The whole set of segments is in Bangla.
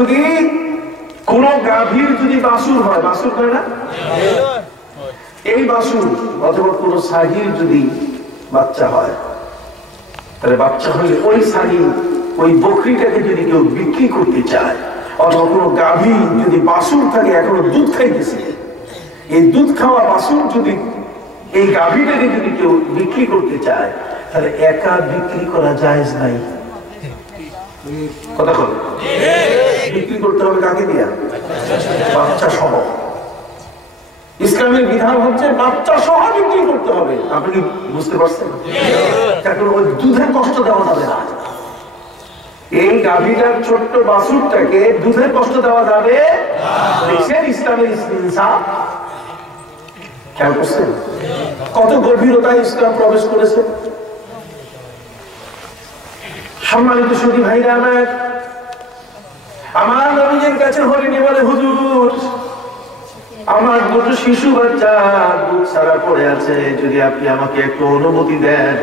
যদি কোন গাভীর যদি বাছুর হয়, বাছুর করে না, এই বাছুর অথবা কোন ছাগির যদি বাচ্চা হয়, তাহলে বাচ্চা হলে ওই ছাগি ওই বকরিটাকে যদি কেউ বিক্রি করতে চায়, অথবা কোনো গাভী যদি বাছুর থাকে এখনো দুধ খাইতেছে, এই দুধ খাওয়া বাছুর যদি এই গাভীটাকে যদি কেউ বিক্রি করতে চায়, তাহলে একা বিক্রি করা জায়েজ নাই। কথা বল, বিক্রি করতে হবে কাকে দিয়া? বাচ্চা সহ। ইসলামের বিধান হচ্ছে বাচ্চা সহ বিক্রি করতে হবে। আপনি কি বুঝতে পারছেন? কারণ ওই দুধের কষ্ট দেওয়া যাবে না। এই গাভীটার ছোট্ট বাছুরটাকে দুধের কষ্ট দেওয়া যাবে না। ইসলামের ইনসাফ খেয়াল করছেন? কত গভীরতায় ইসলাম প্রবেশ করেছে। সম্মানিত সুধী ভাইরা আমার নবীজির কাছে হরিণী বলে, হুজুর আমার দুটো শিশু বাচ্চা দুধ ছাড়া পড়ে আছে, যদি আপনি আমাকে একটু অনুমতি দেন,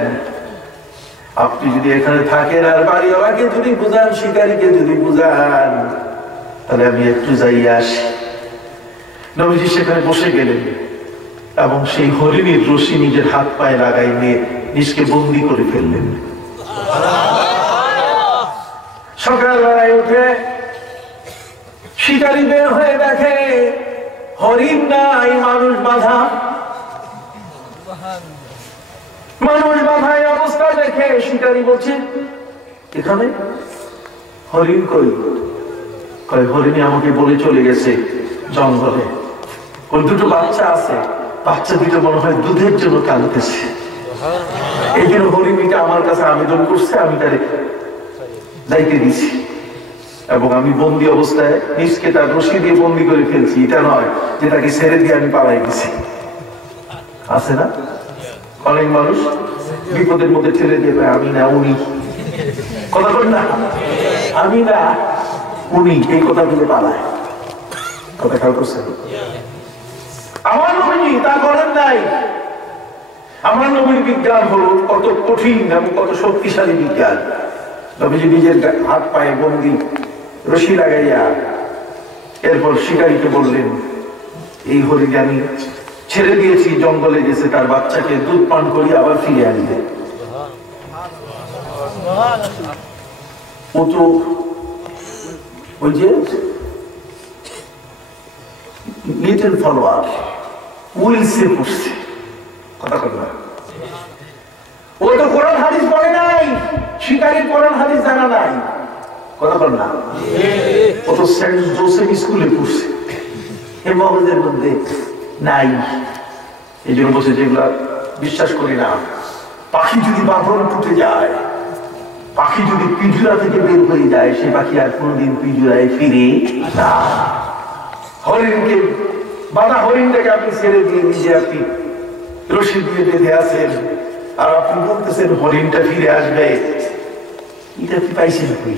আপনি যদি এখানে থাকেন আর বাড়িওয়ালাকে যদি বুঝান, শিকারীকে যদি বুঝান, তাহলে আমি একটু যাই আসি। নবীজি সেখানে বসে গেলেন এবং সেই হরিণীর রশি নিজের হাত পায়ে লাগাই নিয়ে নিজকে বন্দি করে ফেললেন। সকালবেলায় উঠে শিকারী বের হয়ে দেখে হরিণ নাই, মানুষ বাঁধা। মানুষ বাঁধায় অবস্থা দেখে শিকারী বলছে, এখানে হরিণ কই? হরিণী আমাকে বলে চলে গেছে জঙ্গলে, ওই দুটো বাচ্চা আছে, বাচ্চা দুটো মনে হয় দুধের জন্য কাঁদতেছে, এই জন্য হরিণীটা আমার কাছে আবেদন করছে, আমি তারে যাইতে দিছি এবং আমি বন্দি অবস্থায় নিজকে তার রশি দিয়ে বন্দি করে ফেলছি। এটা নয় যে তাকে ছেড়ে দিয়ে আমি পালাই দিছি। আছে না অনেক মানুষ বিপদের মধ্যে ছেড়ে দিয়ে, আমি না উনি, কথা বল না, আমি না উনি, এই কথা বলে পালায়। কথা খেয়াল করছেন? আমার নবী তা করেন নাই। আমার নবীর বিজ্ঞান হলো কত কঠিন এবং কত শক্তিশালী বিজ্ঞান। নবীজি নিজের হাত পায়ে বন্দি রশি লাগাইয়া এরপর শিকারীকে বললেন, এই হরিণ আমি ছেড়ে দিয়েছি, জঙ্গলে গেছে, তার বাচ্চাকে দুধ পান করি আবার ফিরে আনবে। ও তো ওই যে লিটল ফলোয়ার উইলসে পড়ছে, কথা কথা। ও তো কোরআন হাদিস পড়ে নাই, শিকারীর কোরআন হাদিস জানা নাই, কথা বল না। ও তো সেন্ট জোসেফ স্কুলে পড়ছে, এই মগজের মধ্যে নাই। এই জন্য বসে যেগুলা বিশ্বাস করি না। পাখি যদি বাঁধন টুটে যায়, পাখি যদি পিঁজরা থেকে বের হয়ে যায়, সে পাখি আর কোনোদিন পিঁজরায় ফিরে না। হরিণকে বাঁধা হরিণটাকে আপনি ছেড়ে দিয়ে নিজে আপনি রশি দিয়ে বেঁধে আছেন, আর আপনি বলতেছেন হরিণটা ফিরে আসবে। এটা কি পাইছেন কই?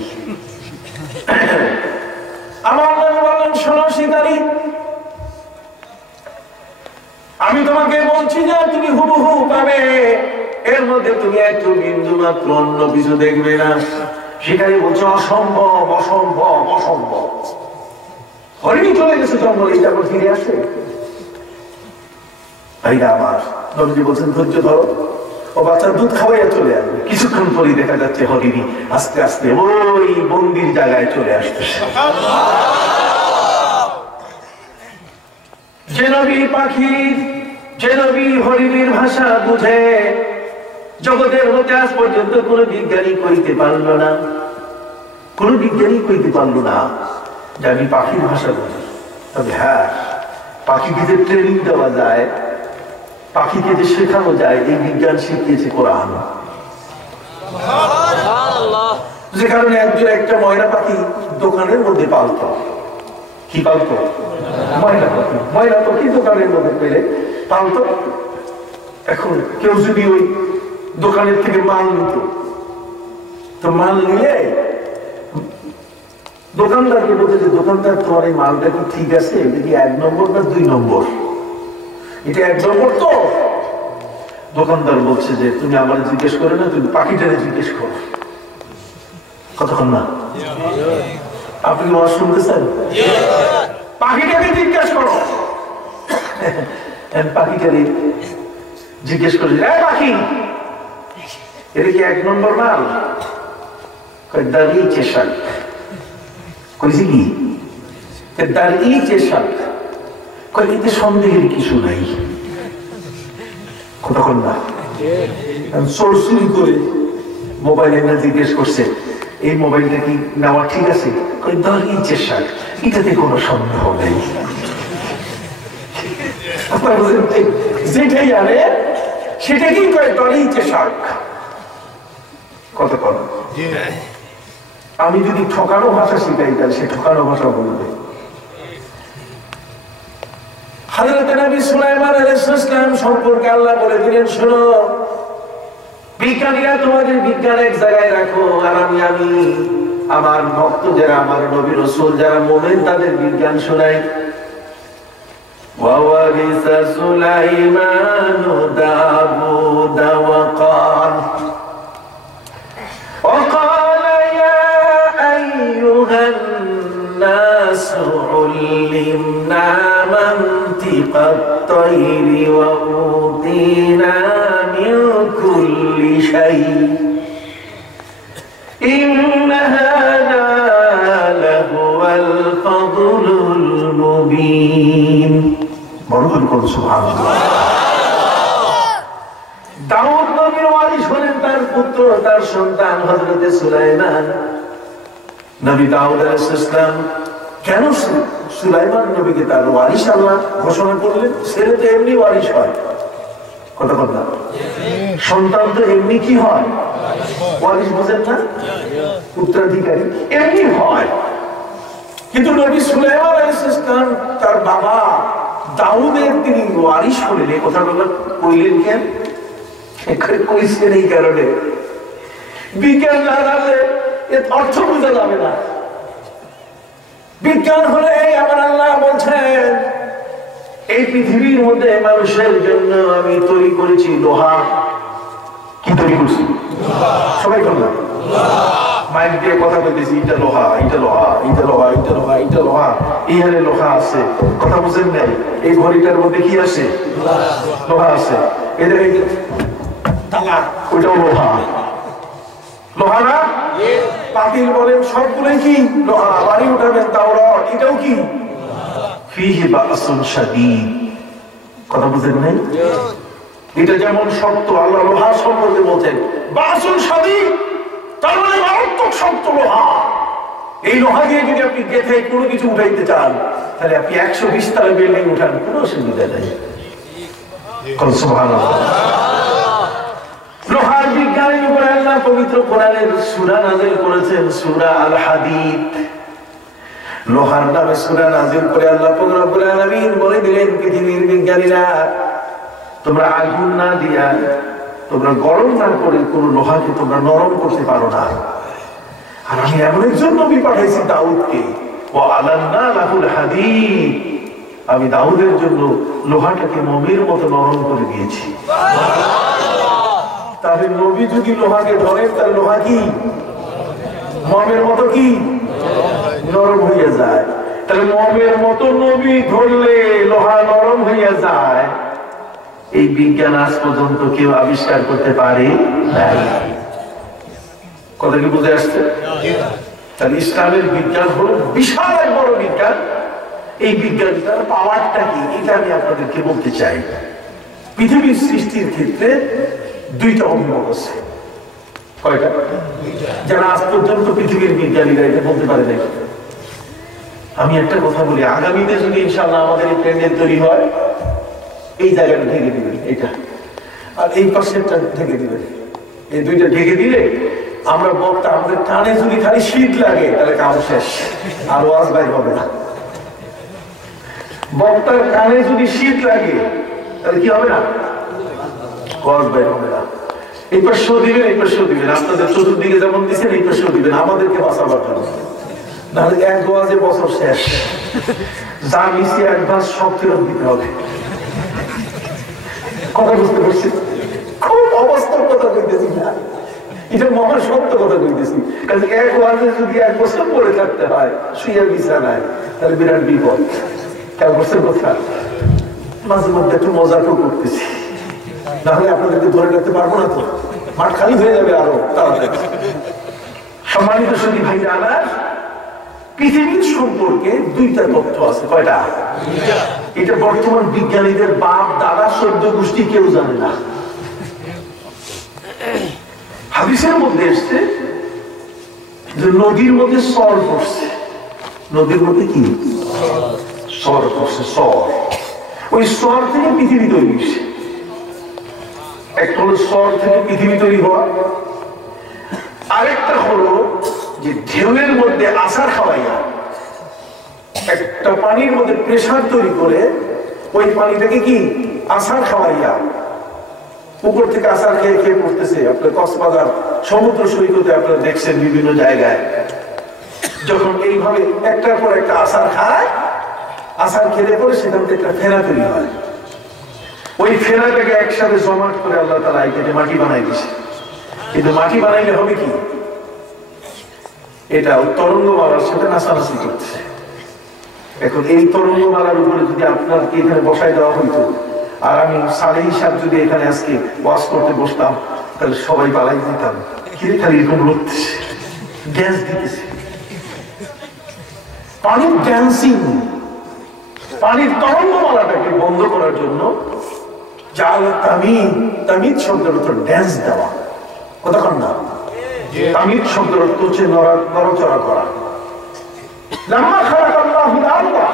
আমার নবী বললেন, শোনো শিকারী, আমি তোমাকে বলছি যে তুমি হুবহু পাবে, এর মধ্যে তুমি একটু বিন্দু মাত্র অন্য কিছু দেখবে না। শিকারী বলছে, অসম্ভব অসম্ভব অসম্ভব। হরিণী চলে গেছে জঙ্গলে, এটা আবার ফিরে আসে? ভাইরা আমার, নবীজি বলছেন ধৈর্য ধরো, ও বাচ্চার দুধ খাওয়াইয়া চলে আসবে। কিছুক্ষণ পরে দেখা যাচ্ছে হরিণী আস্তে আস্তে ওই বন্দির জায়গায় চলে আসতেছে। যে নবী পাখির, যে নবী হরিণীর ভাষা বুঝে, জগতের মধ্যে আজ পর্যন্ত কোন বিজ্ঞানী কইতে পারলো না, কোন বিজ্ঞানী কইতে পারলো না যে আমি পাখির ভাষা বুঝি। তবে হ্যাঁ, পাখিকে যে ট্রেনিং দেওয়া যায়, পাখিকে যে শেখানো যায়, এই বিজ্ঞান শিখিয়েছে কোরআন। যে কারণে একজন একটা ময়না পাখি দোকানের মধ্যে পালতো। কি পালতো? ময়না পাখি। ময়না পাখি দোকানের মধ্যে পেলে পালতো। এখন কেউ যদি ওই দোকানের থেকে মাল নিত, তো মাল নিলে দোকানদারকে বলতে, যে দোকানদার তোমার এই মালটা কি ঠিক আছে, এটা কি 1 নম্বর না 2 নম্বর? এটা 1 নম্বর। তো দোকানদার বলছে যে তুমি আমার জিজ্ঞেস করে না, তুমি পাখিটারে জিজ্ঞেস করো। কতক্ষণ না আপনি কি ওয়াজ শুনতেছেন? পাখিটাকে জিজ্ঞেস করো। পাখিটাকে জিজ্ঞেস করি, পাখি এটা কি 1 নম্বর মাল? দাঁড়িয়েছে শাক। কইছি কি দাঁড়িয়েছে শাক? এতে সন্দেহের কিছু নাই। কতক্ষণ না চোরচুরি করে মোবাইল এনে জিজ্ঞেস করছে, এই মোবাইলটা কি নেওয়া ঠিক আছে? দাঁড়িয়েছে শাক, এটাতে কোনো সন্দেহ নেই। যেটাই আনে সেটাকেই কয় দাঁড়িয়েছে শাক। কতক্ষণ আমি যদি ঠকানো ভাষা শিখাই তাহলে সে ঠকানো ভাষা বলবে। হযরত নবী সুলাইমান আলাইহিস সালাম সম্পর্কে আল্লাহ বলে দিলেন, শোনো বিজ্ঞানীরা তোমাদের বিজ্ঞান এক জায়গায় রাখো, আর আমি আমার ভক্ত যারা, আমার নবী রাসূল যারা মুমিন তাদের বিজ্ঞান শোনাই। وَوَرِثَ سُلَيْمَانُ دَاوُودَ وقال يا أيها الناس علمنا منطق الطير وأوتينا من كل شيء إن هذا لهو الفضل المبين বলুন সুবহানাল্লাহ। দাউদ নবীর ওয়ারিস হলেন তার পুত্র, তার সন্তান হযরত সুলাইমান। নবী দাউদ আলাইহিস সালাম কেন সুলাইমান নবীকে তার ওয়ারিস আল্লাহ ঘোষণা করলেন? ছেলে তো এমনি ওয়ারিস হয়, কথা কথা সন্তান তো এমনি কি হয়? ওয়ারিস, বোঝেন না? উত্তরাধিকারী এমনি হয়। কিন্তু নবী সুলাইমান আলাইহিস সালাম তার বাবা দাউদের তিনি ওয়ারিস হলেন, এই কথাগুলো কইলেন কেন? কইছেন এই কারণে বিজ্ঞান না জানলে এর অর্থ বোঝা যাবে না। বিজ্ঞান হলে আমার আল্লাহ বলছেন এই পৃথিবীর মধ্যে মানুষের জন্য আমি তৈরি করেছি লোহা। কি তৈরি করছি? সবাই করলাম মাইক দিয়ে কথা বলতেছি, এটা লোহা, এটা লোহা, এটা লোহা, এটা লোহা, এটা লোহা, ইহারে লোহা আছে। কথা বুঝেন নাই? এই ঘড়িটার মধ্যে কি আছে? লোহা আছে। এদের ওইটাও লোহা, লোহা না? পাতিল বলেন সবগুলোই কি লোহা। বাড়ি উঠাবেন তাও রড, এটাও কি? ফিহি বাসুন শাদীদ। কথা বুঝেন নাই? এটা যেমন শক্ত, আল্লাহ লোহা সম্পর্কে বলছেন বাসুন শাদীদ, তার মানে মারাত্মক শক্ত লোহা। এই লোহা দিয়ে যদি আপনি গেঁথে কোনো কিছু উঠাইতে চান তাহলে আপনি 120 তলা বিল্ডিং উঠান, কোনো অসুবিধা নেই। সুবহানাল্লাহ। লোহার বিজ্ঞানের উপরে আল্লাহ পবিত্র কোরআনের সূরা নাযিল করেছেন, সূরা আল হাদীদ। লোহার নামে সূরা নাযিল করে আল্লাহ পাক রব্বুল আলামিন বলে দিলেন, পৃথিবীর বিজ্ঞানীরা তোমরা আগুন না দিয়া, তোমরা গরম না করে কোন লোহাকে তোমরা নরম করতে পারো না। আর আমি এমন একজন নবী পাঠাইছি দাউদকে, ওয়া আলান্না লাহুল হাদীদ, আমি দাউদের জন্য লোহাটাকে মোমের মতো নরম করে দিয়েছি। তাহলে নবী যদি লোহাকে ধরে তার লোহা কি মোমের মতো কি নরম হয়ে যায়? তাহলে মোমের মতো নবী ধরলে লোহা নরম হয়ে যায়। এই বিজ্ঞান আজ পর্যন্ত কেউ আবিষ্কার করতে পারে নাই। কথা কি বুঝে আসছে? তাহলে ইসলামের বিজ্ঞান হলো বিশাল এক বড় বিজ্ঞান। এই বিজ্ঞানটার পাওয়ারটা কি এটা আমি আপনাদেরকে বলতে চাই। পৃথিবীর সৃষ্টির ক্ষেত্রে 2টা অভিমত আছে। কয়টা? যারা আজ পর্যন্ত পৃথিবীর বিজ্ঞানীরা এটা বলতে পারে নাই। আমি একটা কথা বলি, আগামীতে যদি ইনশাআল্লাহ আমাদের এই প্যান্ডেল তৈরি হয়, এই জায়গাটা ঢেকে দিবেন, এটা আর এই পাশেরটা ঢেকে দিবেন। এই 2টা ঢেকে দিলে আমরা বক্তা, আমাদের কানে যদি খালি শীত লাগে তাহলে কাম শেষ, আর ওয়াজ বাইর হবে না। বক্তার কানে যদি শীত লাগে তাহলে কি হবে না? ওয়াজ বাইর হবে না। এই পাশেও দিবেন, এই পাশেও দিবেন, আপনাদের চতুর্দিকে যেমন দিচ্ছেন এই পাশেও দিবেন, আমাদেরকে বাঁচাবার জন্য। নাহলে এক ওয়াজে বছর শেষ, যা মিশিয়ে অ্যাডভান্স সব ফেরত দিতে হবে। কথা বুঝতে পারছি? খুব অবাস্তব কথা বলতেছি না, এটা মহা সত্য কথা বলতেছি, কারণ এক ওয়াজে যদি 1 বছর পরে থাকতে হয় শুয়ে বিছানায়, তাহলে বিরাট বিপদ। 1 বছর কথা মাঝে মধ্যে একটু মজাটাও করতেছি, নাহলে আপনাদেরকে ধরে রাখতে পারবো না, তো মাঠ খালি হয়ে যাবে আরো তাড়াতাড়ি। সম্মানিত সুধী ভাই, আমার পৃথিবীর সম্পর্কে 2টা তথ্য আছে। কয়টা? এটা বর্তমান বিজ্ঞানীদের বাপ দাদা 14 গোষ্ঠী কেউ জানে না। হাদিসের মধ্যে এসছে যে নদীর মধ্যে সর পড়ছে। নদীর মধ্যে কি সর পড়ছে? সর, ওই সর থেকে পৃথিবী তৈরি হয়েছে। একটা হলো সর থেকে পৃথিবী তৈরি হওয়া, আরেকটা হলো যে ঢেউয়ের মধ্যে আছাড় খাওয়াইয়া, একটা পানির মধ্যে প্রেসার তৈরি করে ওই পানিটাকে কি আছাড় খাওয়াইয়া, উপর থেকে আছাড় খেয়ে খেয়ে পড়তেছে। আপনার কক্সবাজার সমুদ্র সৈকতে আপনারা দেখছেন বিভিন্ন জায়গায়, যখন এইভাবে একটার পর একটা আছাড় খায়, আছাড় খেলে পরে সেখান থেকে একটা ফেনা তৈরি হয়। ওই ফেনাটাকে একসাথে জমাট করে আল্লাহ তাআলা কেটে মাটি বানাই দিছে। কিন্তু মাটি বানাইলে হবে কি, এটা তরঙ্গমালার সাথে নাচানাচি করছে। এখন এই তরঙ্গমালার উপরে যদি আপনাকে এখানে বসাই দেওয়া হইতো, আর আমি সাড়ে হিসাব যদি এখানে আজকে ওয়াজ করতে বসতাম, তাহলে সবাই পালাই দিতাম। কিরে খালি এরকম লড়তেছে, ড্যান্স দিতেছে। পানির ড্যান্সিং, পানির তরঙ্গমালাটাকে বন্ধ করার জন্য জাল তামিদ, তামিদ শব্দের অর্থ ড্যান্স দেওয়া। কতক্ষণ না তামিদ শব্দের অর্থ হচ্ছে নড়াচড়া করা। লাম্মা খালাকাল্লাহুল আরদা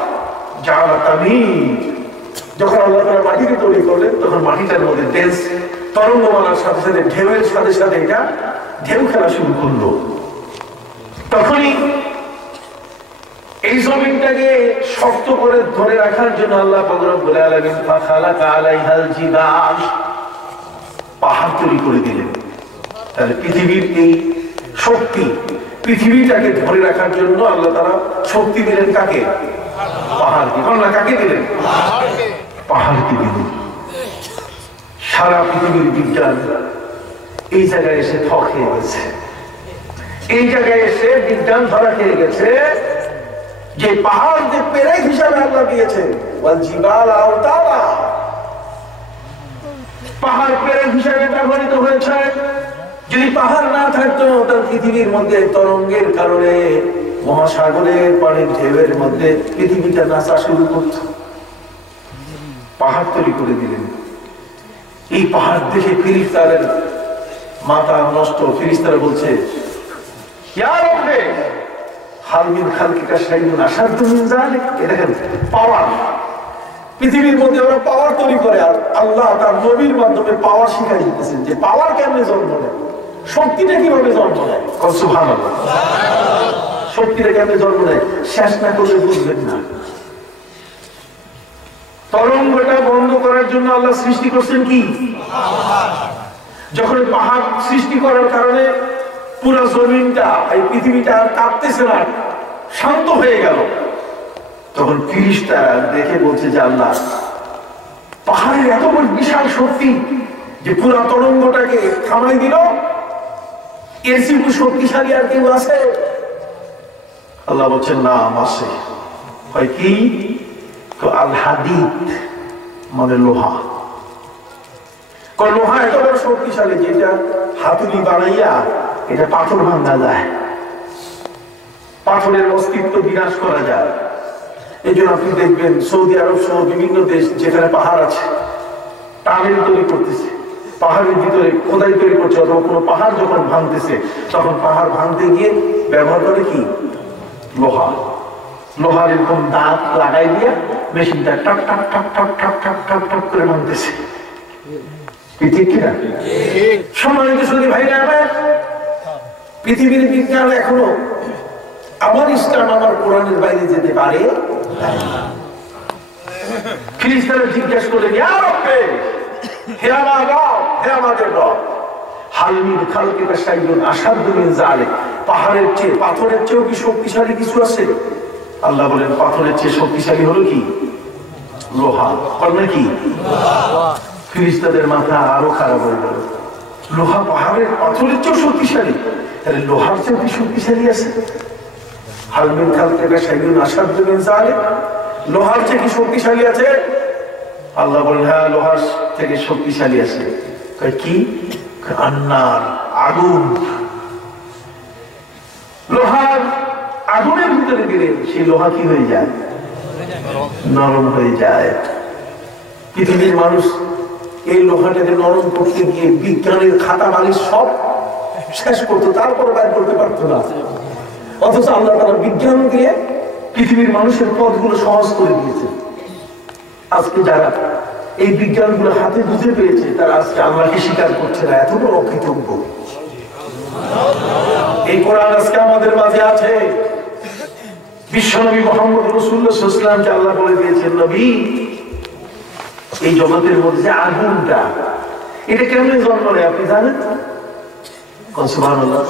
জাল তামিদ, যখন আল্লাহ তাআলা মাটিকে তৈরি করলেন, তখন মাটিটার মধ্যে ড্যান্স, তরঙ্গমালার সাথে সাথে ঢেউয়ের সাথে সাথে এটা ঢেউ খেলা শুরু করলো। তখনই এই জমিনটাকে শক্ত করে ধরে রাখার জন্য আল্লাহ পাক রব্বুল আলামিন ফাখালাকা আলাইহাল জিবাল, পাহাড় তৈরি করে দিলেন। তাহলে পৃথিবীর এই শক্তি, পৃথিবীটাকে ধরে রাখার জন্য আল্লাহ তাআলা শক্তি দিলেন কাকে? পাহাড়কে। না, কাকে দিলেন? পাহাড়কে দিলেন। সারা পৃথিবীর বিজ্ঞান এই জায়গায় এসে থ খেয়ে গেছে। এই জায়গায় এসে বিজ্ঞান ধরা খেয়ে গেছে যে পাহাড় যে পেরেক হিসাবে আল্লাহ দিয়েছে, পাহাড় পেরেক হিসাবে ব্যবহৃত হয়েছে। যদি পাহাড় না থাকতো, তার পৃথিবীর মধ্যে তরঙ্গের কারণে মহাসাগরের পানির ঢেউয়ের মধ্যে পৃথিবীটা নাচা শুরু করত। পাহাড় তৈরি করে দিলেন। এই পাহাড় দেখে ফেরেশতাদের মাথা নষ্ট। ফেরেশতারা বলছে, ইয়া রব্বে হাল মিন খালকিকা শাইউন আশাদ্দু মিন যালিক। দেখেন পাওয়ার, পৃথিবীর মধ্যে ওরা পাওয়ার তৈরি করে, আর আল্লাহ তার নবীর মাধ্যমে পাওয়ার শিখাই দিতেছেন যে পাওয়ার কেমনে জন্ম নেয়, শক্তিটা কিভাবে জন্ম নেয়। সুবহানাল্লাহ, শক্তিটা কেমনে জন্ম নেয় শেষ না করলে বুঝবেন না। তরঙ্গটা বন্ধ করার জন্য আল্লাহ সৃষ্টি করছেন কি? যখন পাহাড় সৃষ্টি করার কারণে পুরো জমিনটা, এই পৃথিবীটা আর কাঁপতেছে না, শান্ত হয়ে গেল, তখন ফেরেশতা দেখে বলছে যে আল্লাহ, পাহাড়ের এত বড় বিশাল শক্তি যে পুরো তরঙ্গটাকে থামাই দিল, এর চেয়ে শক্তিশালী আর কেউ আছে? আল্লাহ বলছেন নাম আছে। হয় কি? আল হাদিদ মানে লোহা। লোহা এত বড় শক্তিশালী যেটা হাতুড়ি বানাইয়া এটা পাথর ভাঙা যায়, পাথরের অস্তিত্ব বিনাশ করা যায়। এই জন্য আপনি দেখবেন সৌদি আরব সহ বিভিন্ন দেশ যেখানে পাহাড় আছে, টানেল তৈরি করতেছে, পাহাড়ের ভিতরে খোদাই তৈরি করছে, অথবা কোনো পাহাড় যখন ভাঙতেছে, তখন পাহাড় ভাঙতে গিয়ে ব্যবহার করে কি? লোহা। লোহার এরকম দাঁত লাগাই দিয়ে মেশিনটা টাক টাক টাক টাক টাক টাক টাক টাক করে ভাঙতেছে। ঠিক কিনা? সম্মানিত সুধী ভাইরা আমার, পৃথিবীর বিজ্ঞান এখনো আমার ইসলাম, আমার কোরআনের বাইরে যেতে পারে। ফেরেশতারা জিজ্ঞাসা করলেন, ইয়া রব্বে, হে আমার রব, হে আমাদের রব, হাল মিন খালকিকা শাইউন আশাদ্দু মিন যালিক, পাহাড়ের চেয়ে, পাথরের চেয়েও কি শক্তিশালী কিছু আছে? আল্লাহ বলেন, পাথরের চেয়ে শক্তিশালী হলো কি? লোহা। কি? ফেরেশতাদের মাথা আরো খারাপ হয়ে গেল। লোহা পাহাড়ের পাথরের চেয়েও শক্তিশালী, তাহলে লোহার চেয়ে কি শক্তিশালী আছে? হালমিন খাল থেকে সাইগুন আসাদ বিন সালেহ, লোহার চেয়ে কি শক্তিশালী আছে? আল্লাহ বলেন হ্যাঁ, লোহার থেকে শক্তিশালী আছে। কি? আন্নার, আগুন। লোহার আগুনের ভিতরে গেলে সেই লোহা কি হয়ে যায়? নরম হয়ে যায়। পৃথিবীর মানুষ এই লোহাটাকে নরম করতে গিয়ে বিজ্ঞানের খাতা মালিশ সব শেষ করতো, তারপর বাইর করতে পারতো না। অথচ আল্লাহ তাআলা বিজ্ঞান দিয়ে পৃথিবীর মানুষের পথগুলো সহজ করে দিয়েছে। আজকে যারা এই বিজ্ঞানগুলো হাতে বুঝে পেয়েছে তারা আজকে আল্লাহকে স্বীকার করছে না, এত বড় অকৃতজ্ঞ। এই কোরআন আজকে আমাদের মাঝে আছে। বিশ্বনবী মুহাম্মদ রাসূলুল্লাহ সাল্লাল্লাহু আলাইহি ওয়াসাল্লামকে আল্লাহ বলে দিয়েছেন, নবী এই জগতের মধ্যে আগুনটা এটা কেমনে জন্ম নেয় আপনি জানেন? সুবহানাল্লাহ।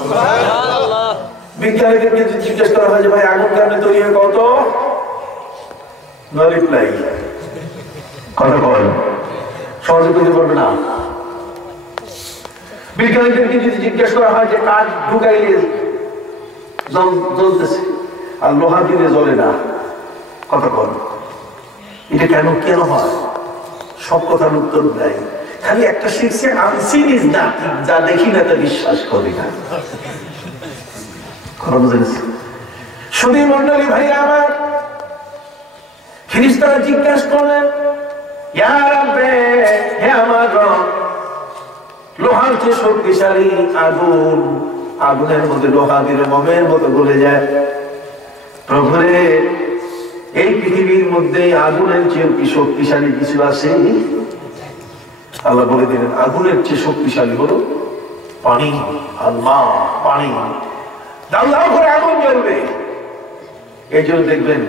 বিজ্ঞানীদেরকে জিজ্ঞেস করা হয় যে ভাই আগুন কেমনে তৈরি হয় কত, নো রিপ্লাই, কথা বলেন, সহজে তৈরি করবে না। বিজ্ঞানীদেরকে যদি জিজ্ঞেস করা হয় যে কাঠ ঢুকাইলে জ্বলতেছে আর লোহা দিলে জ্বলে না, কথা বলেন, এটা কেন কেন হয়? সব কথার উত্তর দেয়, খালি একটা শিখছে আনসিন ইজ নাথিং, যা দেখি না তা বিশ্বাস করি না। শুধু মন্ডলী ভাই আমার, ফেরেশতারা জিজ্ঞাসা করলেন, ইয়া রাব্বে, হে আমার রব, লোহার যে শক্তিশালী আগুন, আগুনের মধ্যে লোহা দিলে মোমের মতো গলে যায়। প্রভুরে এই পৃথিবীর মধ্যে আগুনের চেয়ে কি শক্তিশালী কিছু আছে? আল্লাহ বলে দিলেন আগুনের চেয়ে শক্তিশালী হলো পানি। আল্লাহ, পানি দাও দাও করে আগুন জ্বলবে। এই জন্য দেখবেন